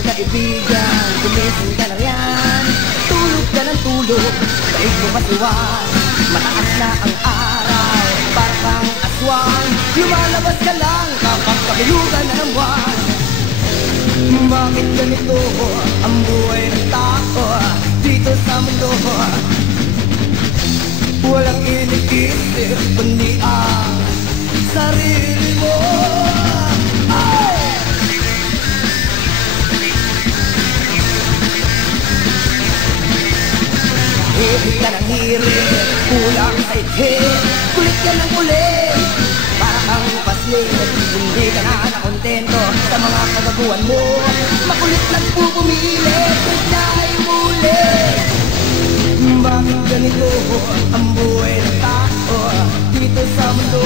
Kaibigan, gumising ka na yan. Tulog ka ng tulog, daig mo matiwan. Mataas na ang araw, para kang aswang. Lumalabas ka lang kapag kabilugan na ng buwan. Bakit ganito ang buhay ng tao dito sa mundo? Walang iniisip kundi ang sarili mo. Hirit ka ng hirit, kulang sa ikhit. Kulit ka ng kulit, para kang paslit. Hindi ka na nakontento sa mga kagaguhan mo. Makulit lang po pumilit, kulit na ay mulit. Bakit ganito ang buhay ng tao dito sa mundo?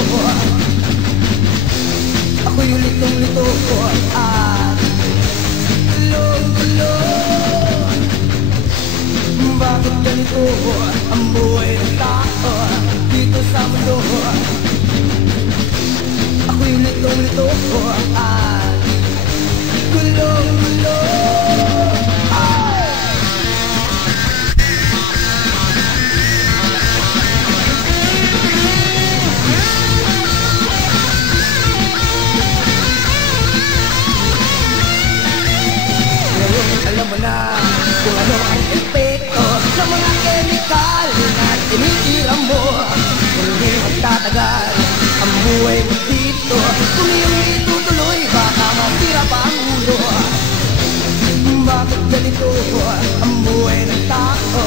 Ako'y litong-lito at lulong-lulong. Bakit ganito ang buhay ng tao dito sa mundo? Ako'y litong-lito at gulong-gulong. Ngayon alam mo na kung ano ang epekto sa mga chemical na tinihiram mo. Hindi magtatagal ang buhay mo dito. Kung iyong itutuloy, baka masira pa ang ulo. Bakit ganito ang buhay ng tao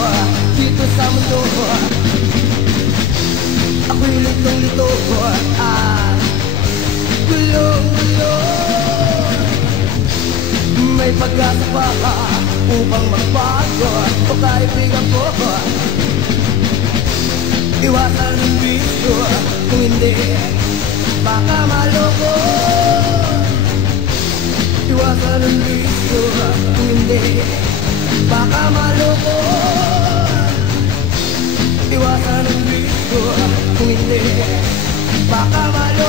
dito sa mundo? Ako'y litong-lito at gulong-gulong. May pag-asa pa upang magbago o kaibigan ko. Iwasan ang bisyo, kung hindi baka maloko. Iwasan ang bisyo, kung hindi baka maloko. Iwasan ang bisyo, kung hindi baka maloko.